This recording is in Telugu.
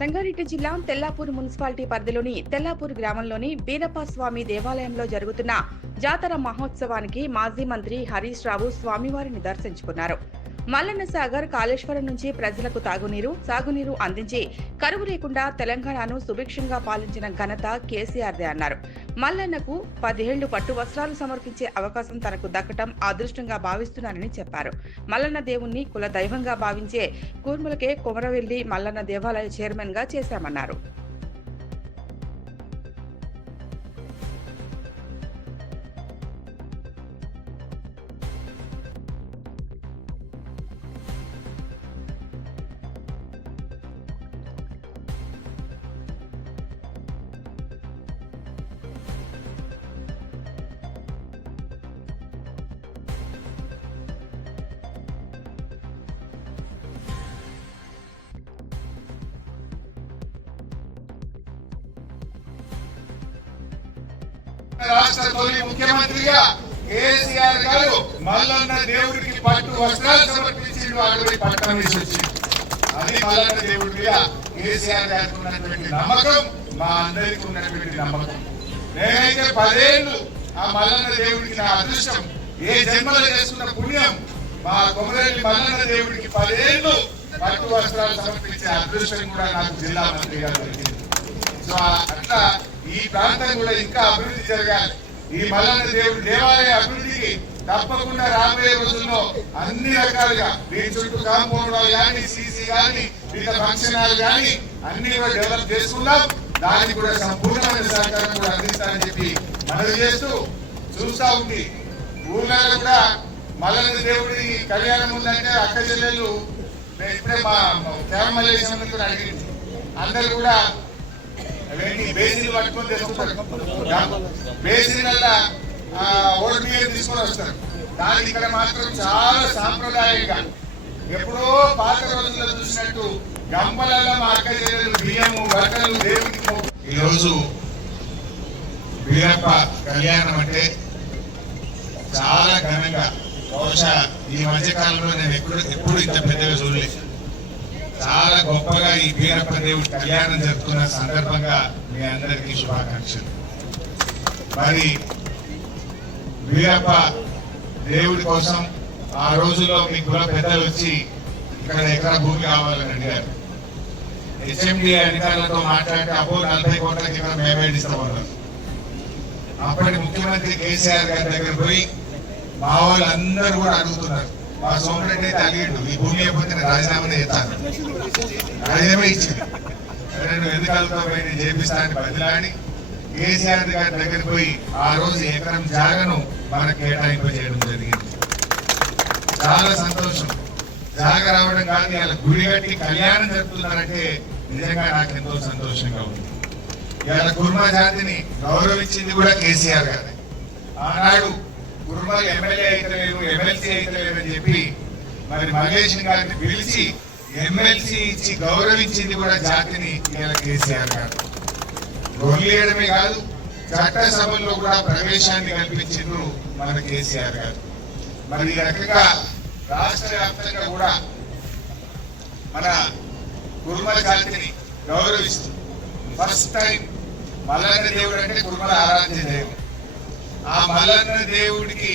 సంగారెడ్డి జిల్లా తెల్లాపూర్ మున్సిపాలిటీ పరిధిలోని తెల్లాపూర్ గ్రామంలోని బీరప్ప స్వామి దేవాలయంలో జరుగుతున్న జాతర మహోత్సవానికి మాజీ మంత్రి హరీష్ రావు స్వామివారిని దర్శించుకున్నారు. మల్లన్న సాగర్ కాళేశ్వరం నుంచి ప్రజలకు తాగునీరు సాగునీరు అందించి కరువు లేకుండా తెలంగాణను సుభిక్షంగా పాలించిన ఘనత కేసీఆర్దే అన్నారు. మల్లన్నకు పదిహేళ్ళు పట్టు వస్త్రాలు సమర్పించే అవకాశం తనకు దక్కటం అదృష్టంగా భావిస్తున్నానని చెప్పారు. మల్లన్న దేవుణ్ణి కుల దైవంగా భావించే కూర్ములకే కొమరవెల్లి మల్లన్న దేవాలయ చైర్మన్గా చేశామన్నారు. రాష్ట్ర తొలి ముఖ్యమంత్రిగా కేసీఆర్ గారు మల్లన్న దేవుడికి పట్టు వస్త్రాలు సమర్పించి వాడి పట్టణం వేసి వచ్చింది అది మల్లన్న దేవుడిగా కేసీఆర్ గారికి ఉన్నటువంటి నమ్మకం మా అందరికి ఉన్నటువంటి నమ్మకం. నేనైతే పదేళ్ళు ఆ మల్లన్న దేవుడికి నా అదృష్టం ఏ జన్మలో చేసుకున్న పుణ్యం మా కొమరెల్లి మల్లన్న దేవుడికి పదేళ్ళు పట్టు వస్త్రాలు సమర్పించే అదృష్టం కూడా నాకు జిల్లా మంత్రిగా దొరికింది. సో అట్లా ఈ ప్రాంతం కూడా ఇంకా అభివృద్ధి జరగాలి. ఈ మల్లన్న దేవుడి దేవాలయ అభివృద్ధికి తప్పకుండా రాబోయే రోజుల్లో అన్ని రకాలుగా మీ చుట్టూ కాంపౌండ్ కానీ సీసీ కానీ వివిధ ఫంక్షన్ హాల్ కానీ అన్ని కూడా డెవలప్ చేసుకుందాం. దానికి కూడా సంపూర్ణమైన సహకారం కూడా అందిస్తానని చెప్పి మనవి చేస్తూ చూస్తా ఉంది. ఊళ్ళలో కూడా మల్లన్న దేవుడి కళ్యాణం ఉందంటే అక్క చెల్లెళ్ళు ఇప్పుడే మా కేరమల్లేశ్వరం అడిగింది. అందరు కూడా అవన్నీ బేసిన్ పట్టుకొని తెచ్చుకుంటారు. బేసిన్ ఓల్డ్ బియ్యం తీసుకొని వస్తారు. ఇక్కడ మాత్రం చాలా సాంప్రదాయంగా ఎప్పుడో పాత రోజుల్లో చూసినట్టు గంపలలో మా అక్క చెల్లెలు బియ్యము బట్టలు దేవుడికి ఈరోజు వీరప్ప కళ్యాణం అంటే చాలా ఘనంగా. బహుశా ఈ మధ్యకాలంలో నేను ఎప్పుడు ఎప్పుడు ఇంత పెద్దగా చూడలేదు. చాలా గొప్పగా ఈ వీరప్ప దేవుడి కళ్యాణం జరుపుతున్న సందర్భంగా మీ అందరికీ శుభాకాంక్షలు. మరి వీరప్ప దేవుడి కోసం ఆ రోజుల్లో మీ కుల పెద్దలు వచ్చి ఇక్కడ ఎక్కడ భూమి కావాలని అడిగారు. హెచ్ఎండి అధికారులతో మాట్లాడితే అబ్బో నలభై కోట్లకి ఇక్కడ మేమే ఇస్తామన్నారు. అప్పటి ముఖ్యమంత్రి కేసీఆర్ గారి దగ్గర పోయి మా వాళ్ళందరూ కూడా అడుగుతున్నారు. మా సోమరెడ్డి అయితే అలిగిండు. ఈ భూమి అయిపోతే నేను రాజీనామా చేస్తాను. రాజీనామా ఇచ్చింది సరే నువ్వు ఎందుకు పోయి నేను చేపిస్తానని బదిలాడి కేసీఆర్ గారి దగ్గర పోయి ఆ రోజు ఎకరం జాగను మనకు కేటాయింపు చేయడం జరిగింది. చాలా సంతోషం. జాగ రావడం కాదు ఇలా గుడి కట్టి కళ్యాణం జరుపుతున్నారంటే నిజంగా నాకు ఎంతో సంతోషంగా ఉంది. ఇవాళ కుర్మా జాతిని గౌరవించింది కూడా కేసీఆర్ గారే. ఆనాడు కుర్మా ఎమ్మెల్యే అయితలేరు ఎమ్మెల్సీ అయితలేరు అని చెప్పి మరి మల్లేష్ గారిని పిలిచి ఎమ్మెల్సీ ఇచ్చి గౌరవించింది కూడా జాతిని ఇలా కేసీఆర్ గారు. గొల్లేయడమే కాదు చట్టసభల్లో కూడా ప్రవేశాన్ని కల్పించిండ్రు మన కేసీఆర్ గారు. మరి ఈ రకంగా రాష్ట్ర వ్యాప్తంగా కూడా మన కుర్మల జాతిని గౌరవిస్తూ ఫస్ట్ టైం మల్లన్న దేవుడు అంటే కుర్మల ఆరాధ్య దేవుడు ఆ మల్లన్న దేవుడికి